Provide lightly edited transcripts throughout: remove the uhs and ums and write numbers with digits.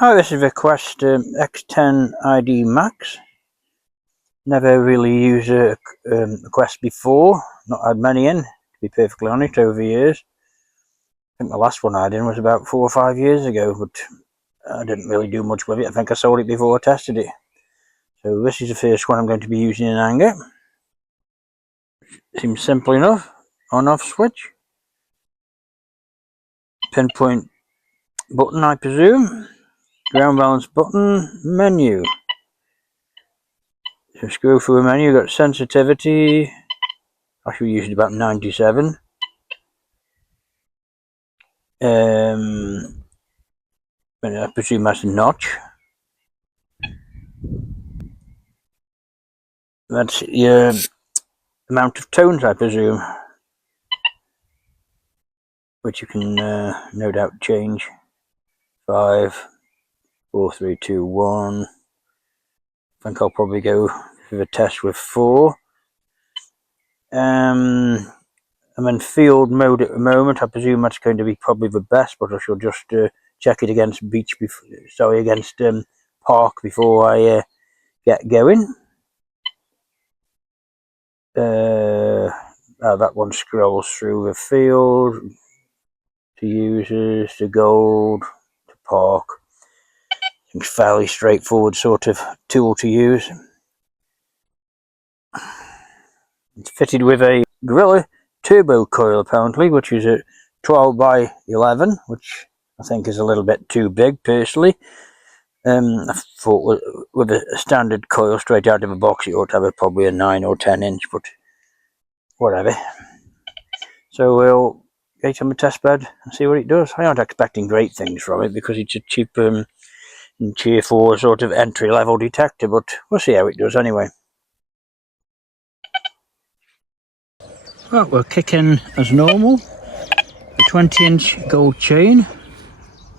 Hi, this is the Quest X10 IDMAXX. Never really used a Quest before, not had many in, to be perfectly honest, over the years. I think the last one I had in was about 4 or 5 years ago, but I didn't really do much with it. I think I sold it before I tested it. So this is the first one I'm going to be using in anger. Seems simple enough. On-off switch. Pinpoint button, I presume. Ground balance button. Menu. So scroll through a menu. Got sensitivity. I should use it about 97. I presume that's a notch. That's your amount of tones, I presume, which you can no doubt change. 5, 4, 3, 2, 1. I think I'll probably go for the test with 4. I'm in field mode at the moment. I presume that's going to be probably the best, but I shall just check it against against park before I get going. That one scrolls through the field to users, to gold, to park. It's fairly straightforward sort of tool to use. It's fitted with a Gorilla turbo coil apparently, which is a 12 by 11, which I think is a little bit too big personally. I thought with a standard coil straight out of a box it ought to have probably a 9 or 10 inch, but whatever. So we'll get on the test bed and see what it does. I aren't expecting great things from it because it's a cheap and cheerful sort of entry-level detector, but we'll see how it does anyway. Well, we're kicking as normal. A 20-inch gold chain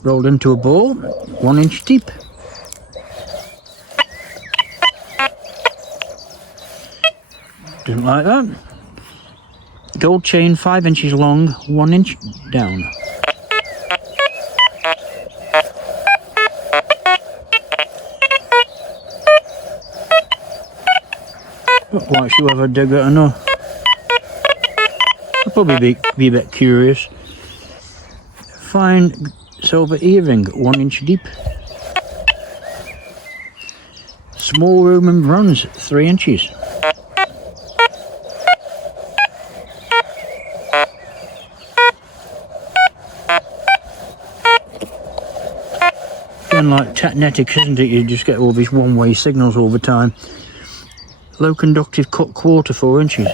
rolled into a ball, 1 inch deep. Didn't like that. Gold chain 5 inches long, 1 inch down. Not quite sure if I'd dig it or not. I'll probably be a bit curious. Fine silver earring, 1 inch deep. Small Roman bronze, 3 inches. Again, like Technetics, isn't it? You just get all these one-way signals all the time. Low conductive cut quarter, 4 inches.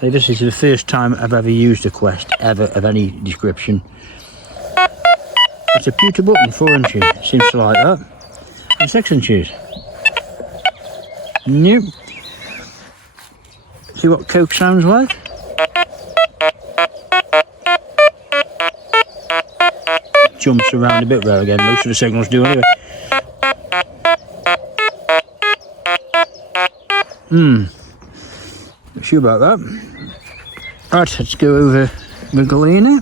So this is the first time I've ever used a Quest, ever, of any description. It's a pewter button, 4 inches. Seems to like that. And 6 inches. Nope. See what Coke sounds like? Jumps around a bit there again. Most of the signals do anyway. Not sure about that. Right, let's go over the Galena.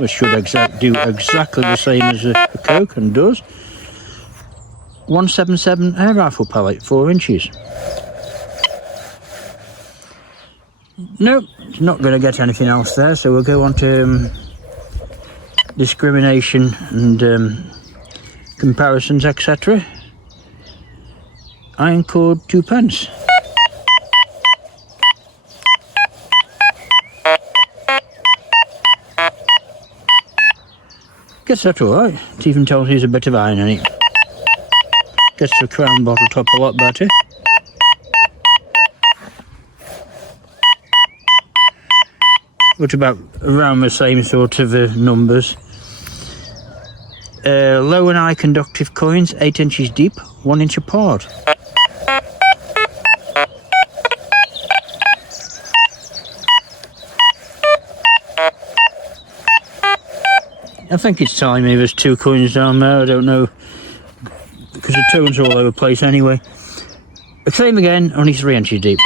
Which should do exactly the same as a Coke, and does. 177 air rifle pellet, 4 inches. Nope, it's not going to get anything else there, so we'll go on to discrimination and comparisons, etc. Iron cord, 2 pence. Guess that's alright. It even tells you there's a bit of iron in it. Gets the crown bottle top a lot better. But about around the same sort of numbers. Low and high conductive coins, 8 inches deep, 1 inch apart. I think it's telling me there's 2 coins down there, I don't know, because the tone's all over the place anyway. The same again, only 3 inches deep.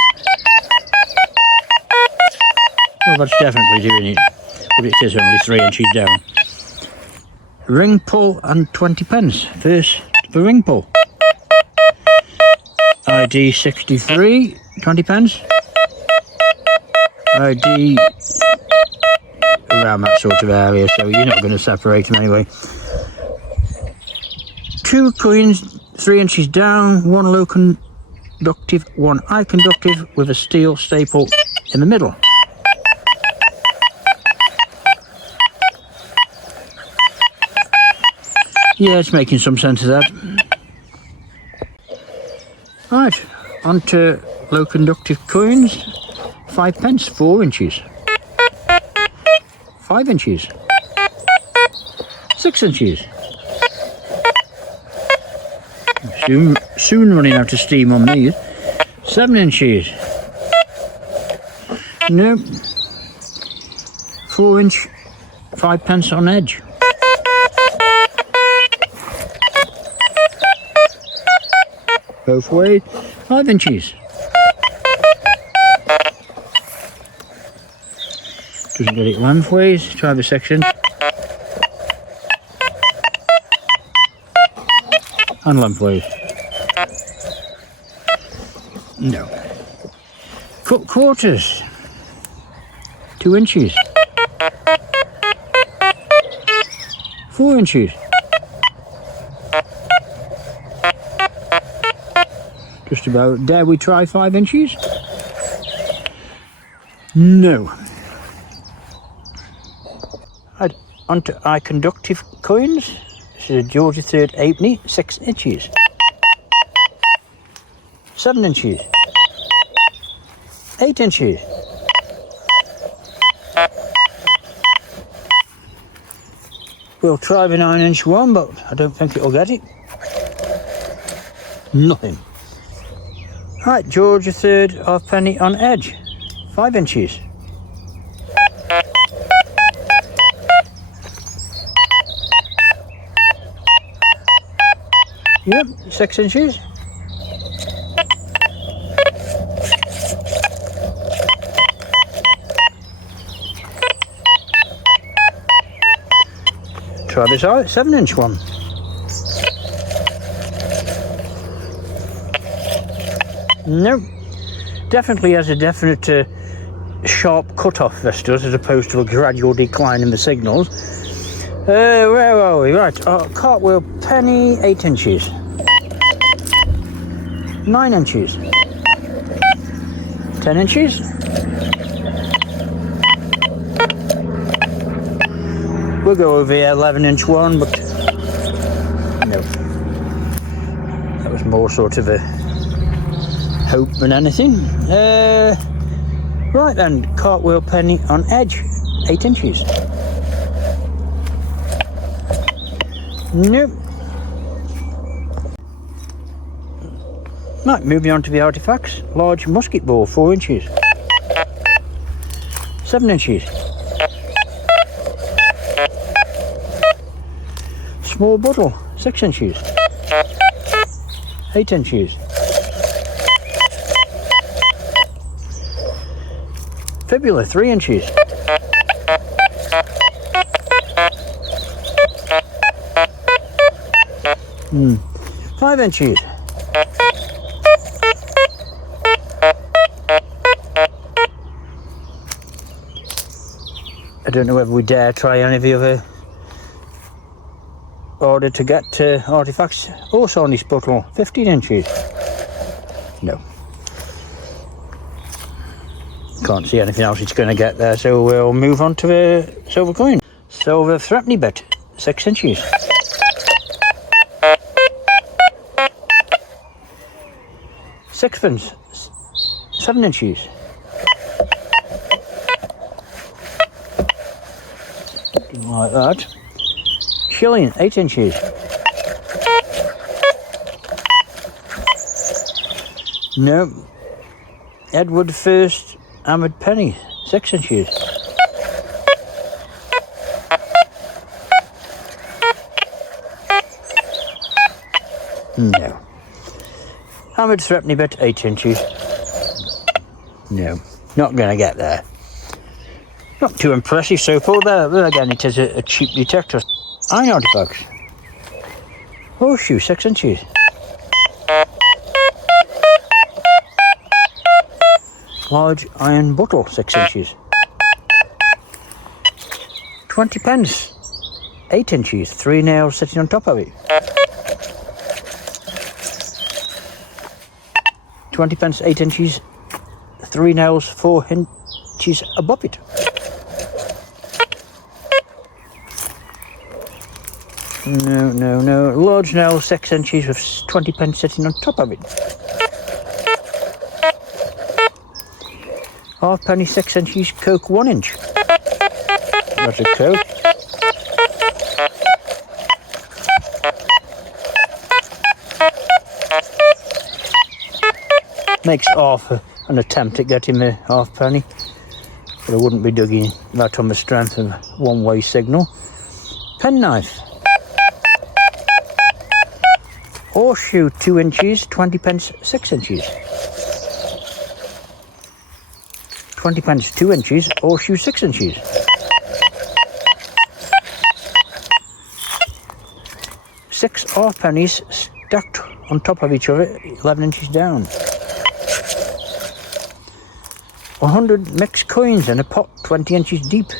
Well, that's definitely doing it, but it is only 3 inches down. ring pull and 20 pence. First for ring pull. ID 63, 20 pence. ID around that sort of area, so you're not going to separate them anyway. 2 coins 3 inches down, 1 low conductive, 1 high conductive with a steel staple in the middle. Yeah, it's making some sense of that. Right, onto low conductive coins. 5 pence, 4 inches. 5 inches. 6 inches. Soon running out of steam on these. 7 inches. No. 4 inch, 5 pence on edge. Both ways, 5 inches. Doesn't get it lengthways, try the section. And lengthways. No. Cut quarters. 2 inches. 4 inches. Just about. Dare we try 5 inches? No. Right, onto high conductive coins. This is a George III halfpenny, 6 inches. 7 inches. 8 inches. We'll try the 9-inch one, but I don't think it'll get it. Nothing. Right, George III halfpenny on edge, 5 inches. Yep, 6 inches. Try this out, 7-inch one. No, definitely has a definite sharp cut-off, this does, as opposed to a gradual decline in the signals. Where are we? Right, cartwheel penny, 8 inches. 9 inches. 10 inches. We'll go over the 11-inch one, but no. That was more sort of a hope than anything. Right then, cartwheel penny on edge, 8 inches. Nope. Right, moving on to the artifacts. Large musket ball, 4 inches. 7 inches. Small bottle, 6 inches. 8 inches. Fibula, 3 inches. Hmm. 5 inches. I don't know whether we dare try any of the other order to get artifacts. Also on this bottle, 15 inches. No. Can't see anything else it's going to get there, so we'll move on to the silver coin. Silver threepenny bit, 6 inches. Sixpence, 7 inches. Like that. Shilling, 8 inches. No. Edward First hammered penny, 6 inches. No. Hammered threepenny bit, 8 inches. No, not going to get there. Not too impressive so far there, but again it is a cheap detector. Iron artifacts. Horseshoe, 6 inches. Large iron bottle, 6 inches. 20 pence, 8 inches, 3 nails sitting on top of it. 20 pence, 8 inches, 3 nails, 4 inches above it. No. Large nail, 6 inches with 20 pence sitting on top of it. Halfpenny, 6 inches, Coke 1 inch. That's a Coke. Makes half an attempt at getting a halfpenny, but I wouldn't be doing that on the strength of one-way signal. Penknife. Horseshoe, 2 inches, 20 pence, 6 inches. 20 pence, 2 inches, horseshoe, 6 inches. Six halfpennies stacked on top of each other, 11 inches down. 100 mixed coins in a pot, 20 inches deep.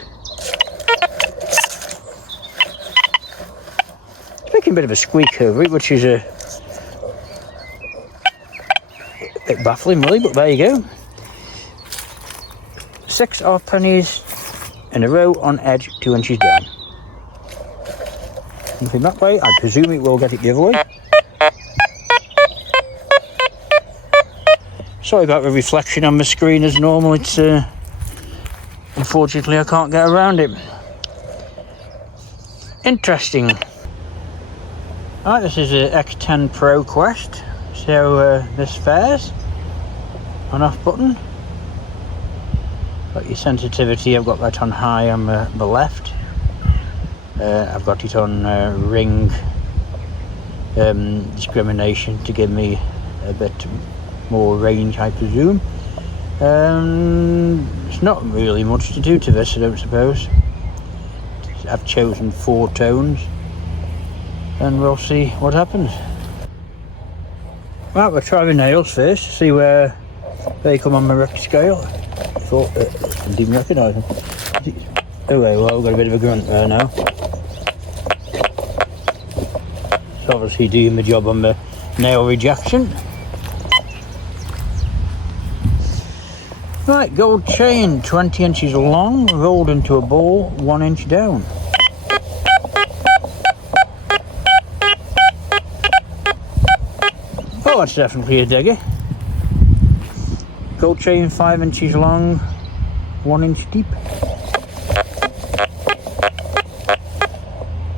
It's making a bit of a squeak over it, which is a bit baffling really, but there you go. 6 halfpennies in a row on edge, 2 inches down. Nothing that way, I presume it will get it the other way. Sorry about the reflection on the screen as normal, it's unfortunately I can't get around it. Interesting. Right, this is a X10 Pro Quest. See how this fares. On off button. Got your sensitivity, I've got that on high on the left. I've got it on ring discrimination to give me a bit more range, I presume. It's not really much to do to this, I don't suppose. I've chosen 4 tones and we'll see what happens. Right, we'll try the nails first, see where they come on my rec scale. I thought I didn't even recognise them. Oh well, we've got a bit of a grunt there now. It's obviously doing the job on the nail rejection. Right, gold chain, 20 inches long, rolled into a ball, 1 inch down. Oh, that's definitely a digger. Gold chain, 5 inches long, 1 inch deep.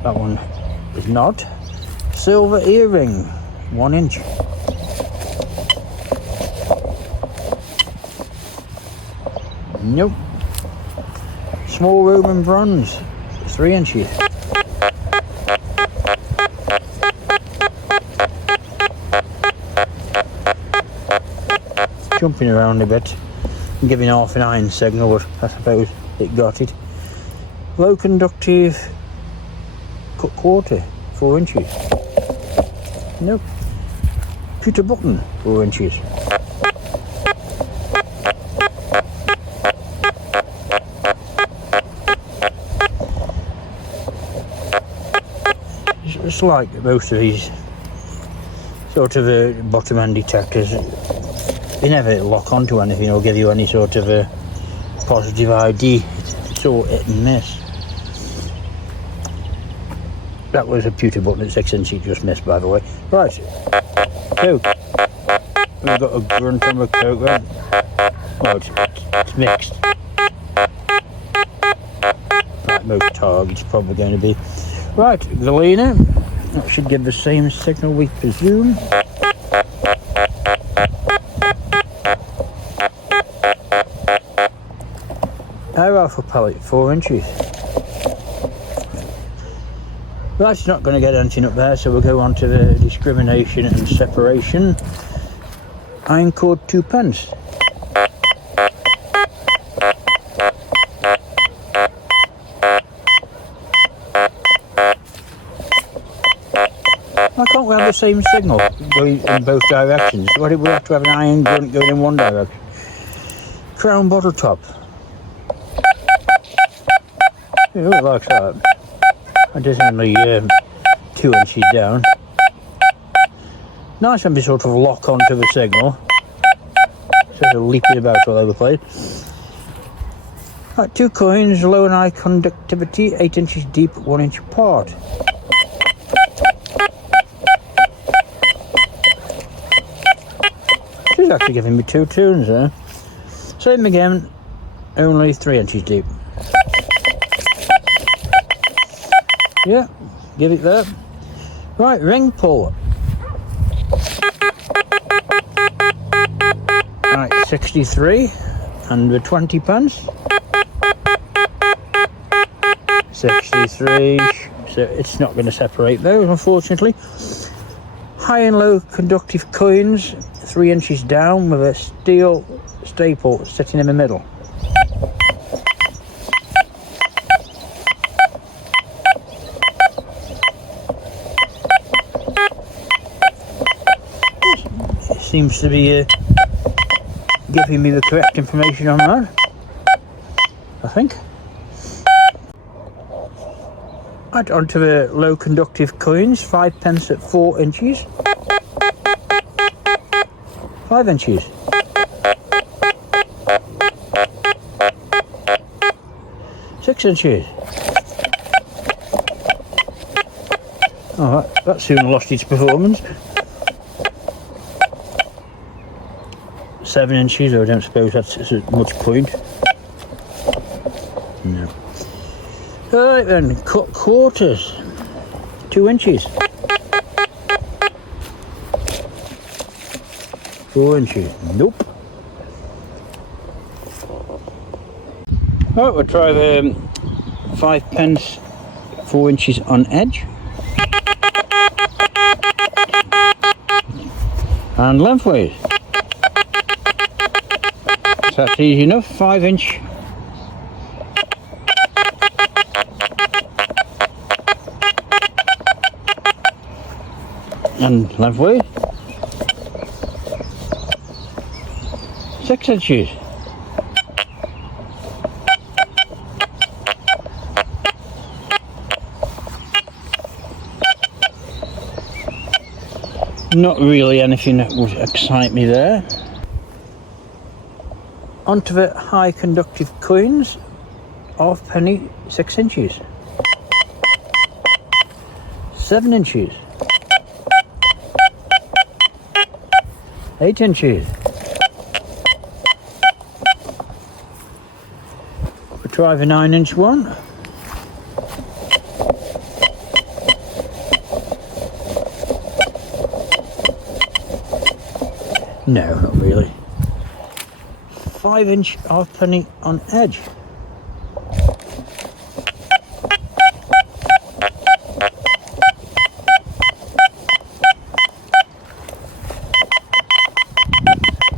That one is not. Silver earring, 1 inch. Nope. Small Roman bronze, 3 inches. Jumping around a bit and giving half an iron signal, but I suppose it got it. Low conductive cut quarter, 4 inches. Nope. Pewter button, 4 inches. It's like most of these sort of bottom end detectors, they never lock onto anything or give you any sort of a positive ID. It's all hit and miss. That was a pewter button at 6 inches, just missed by the way. Right, Coke. We've got a grunt on the Coke then. Well, it's mixed. Like most targets probably going to be. Right, Galena. That should give the same signal we presume. Air rifle pellet, 4 inches. That's not going to get anything up there, so we'll go on to the discrimination and separation. Iron cord, 2 pence. can't we have the same signal going in both directions? Why do we have to have an iron grunt going in one direction? Crown bottle top. Yeah, it likes that. It is only 2 inches down. Nice when we sort of lock onto the signal. Sort of leaping about all over the place. Right, 2 coins, low and high conductivity, 8 inches deep, 1 inch apart. She's actually giving me 2 tunes there. Same again, only 3 inches deep. Yeah, give it there. Right, ring pull. Right, 63 and the 20 pence. 63, so it's not going to separate those, unfortunately. High and low conductive coins, 3 inches down with a steel staple sitting in the middle. It seems to be giving me the correct information on that, I think. Right, onto the low conductive coins, 5 pence at 4 inches. 5 inches. 6 inches. Oh, that soon lost its performance. 7 inches, I don't suppose that's much point. No. Alright then, cut quarters. 2 inches. 4 inches. Nope. Right, we'll try the 5 pence 4 inches on edge. And lengthways. So that's easy enough, 5 inch. And lengthways. 6 inches. Not really anything that would excite me there. Onto the high conductive coins, half penny, 6 inches. 7 inches. 8 inches. We'll try the 9 inch one. No, not really. 5 inch half penny on edge.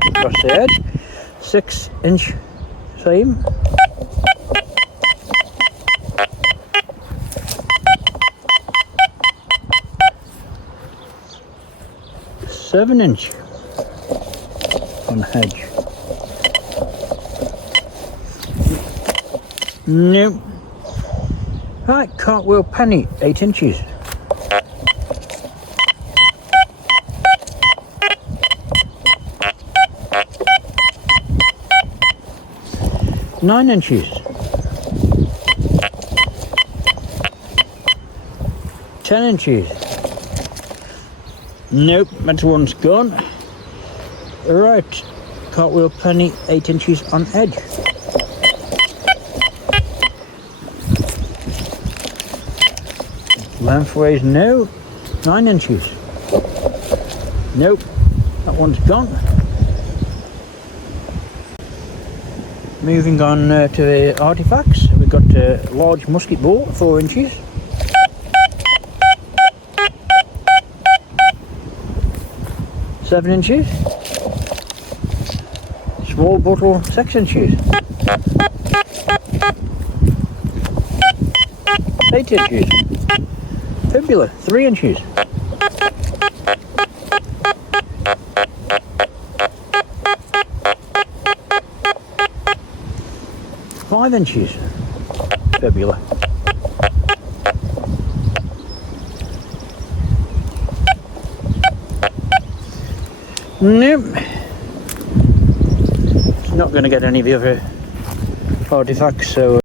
Across the edge. 6 inch same. 7 inch on hedge. Nope. Right, cartwheel penny, 8 inches. Nine inches. 10 inches. Nope, that one's gone. Right, cartwheel penny, 8 inches on edge. Lengthways, no. 9 inches. Nope, that one's gone. Moving on to the artifacts, we've got a large musket ball, 4 inches. Seven inches. Small bottle, 6 inches. 8 inches. Fibula, 3 inches. 5 inches. Fibula. Nope. It's not going to get any of the other artifacts, so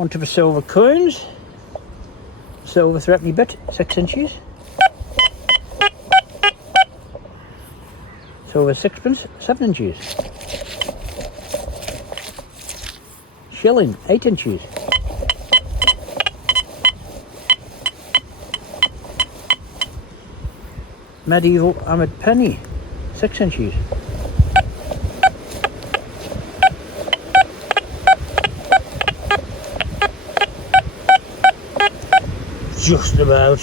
onto the silver coins. Silver threepenny bit, 6 inches. Silver sixpence, 7 inches. Shilling, 8 inches. Medieval hammered penny, 6 inches. Just about.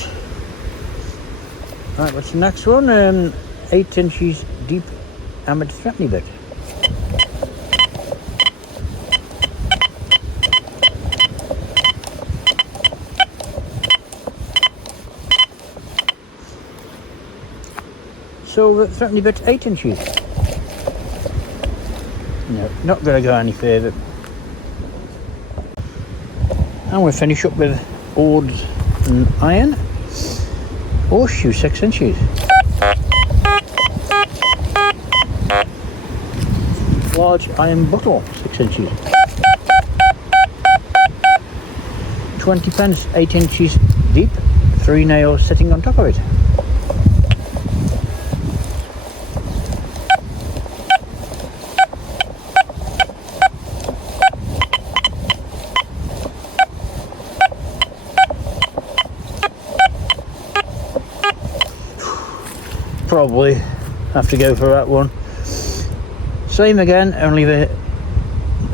Right, what's the next one? 8 inches deep hammered threepenny bit. So threepenny bit, 8 inches. No, not going to go any further. And we'll finish up with boards and iron. Horseshoe, 6 inches. Large iron bottle, 6 inches. 20 pence, 8 inches deep, 3 nails sitting on top of it. Probably have to go for that one. Same again, only the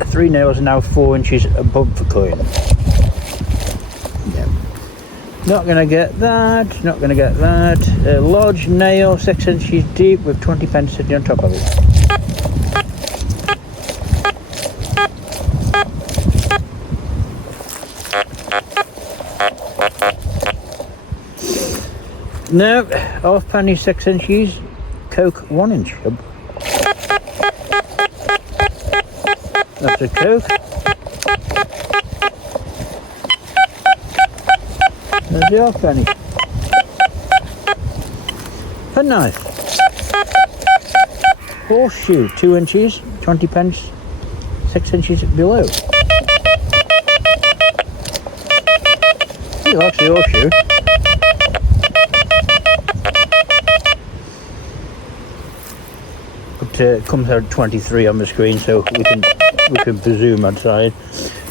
3 nails are now 4 inches above the coin. Yeah. Not going to get that, not going to get that. A large nail, 6 inches deep with 20 pence sitting on top of it. No, half penny, 6 inches, Coke 1 inch. That's a Coke. There's the half penny. Penknife. Horseshoe, 2 inches, 20 pence, 6 inches below. He likes the horseshoe. It comes out 23 on the screen, so we can presume outside.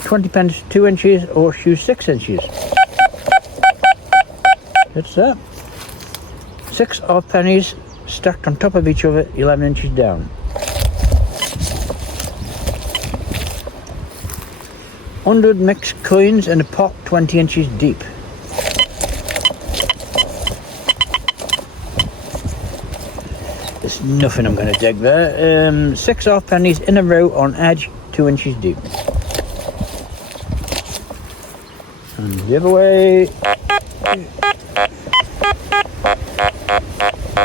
20 pence, 2 inches, horseshoe, 6 inches. That's that. 6 half pennies stacked on top of each other, 11 inches down. 100 mixed coins in a pot, 20 inches deep. There's nothing I'm going to dig there. 6 half pennies in a row on edge, 2 inches deep. And the other way.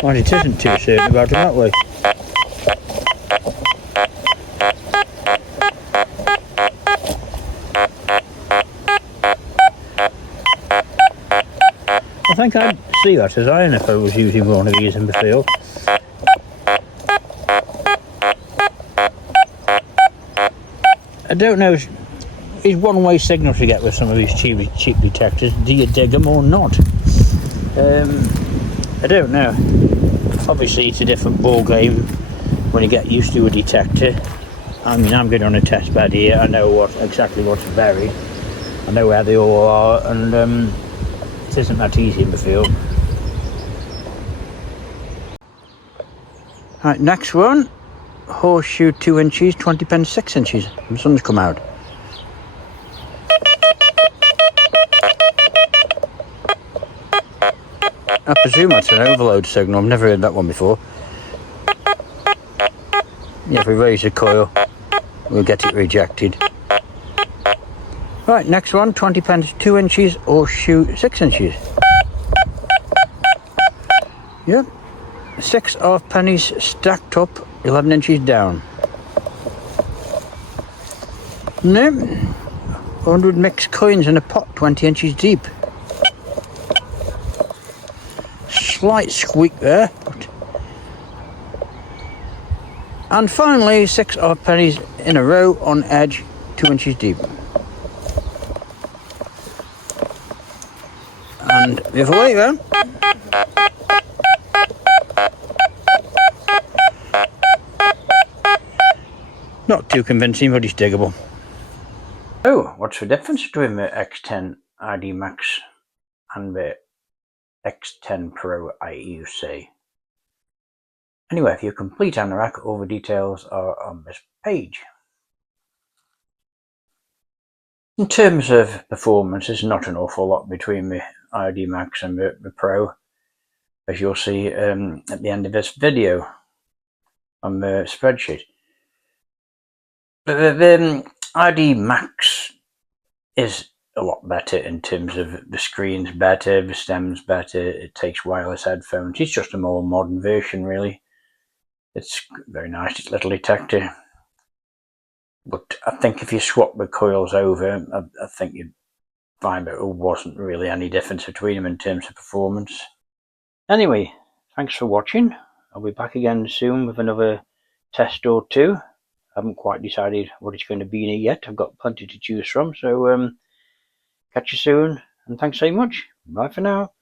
Well, it isn't too certain about it that way. I think I'd see that as iron if I was using one of these in the field. I don't know, is one-way signal to get with some of these cheap detectors. Do you dig them or not? I don't know. Obviously it's a different ball game when you get used to a detector. I mean, I'm good on a test bed here. I know exactly what's buried. I know where they all are, and it isn't that easy in the field. Right, next one. Horseshoe, 2 inches, 20 pence, 6 inches. The sun's come out. I presume that's an overload signal. I've never heard that one before. Yeah, if we raise the coil, we'll get it rejected. Right, next one, 20 pence, 2 inches, horseshoe, 6 inches. Yep. 6 half pennies stacked up, 11 inches down. No, 100 mixed coins in a pot 20 inches deep. Slight squeak there, but... And finally 6 odd pennies in a row on edge 2 inches deep. And the other way then. Not too convincing, but it's diggable. Oh, what's the difference between the X10 IDMAXX and the X10 Pro IUC? Anyway, if you're complete anorak, all the details are on this page. In terms of performance, there's not an awful lot between the IDMAXX and the Pro, as you'll see at the end of this video on the spreadsheet. But the IDMAXX is a lot better in terms of the screen's better, the stem's better, it takes wireless headphones. It's just a more modern version, really. It's very nice little detector. But I think if you swap the coils over, I think you'd find that there wasn't really any difference between them in terms of performance. Anyway, thanks for watching. I'll be back again soon with another test or two. I haven't quite decided what it's going to be yet. I've got plenty to choose from, so catch you soon, and thanks very much. Bye for now.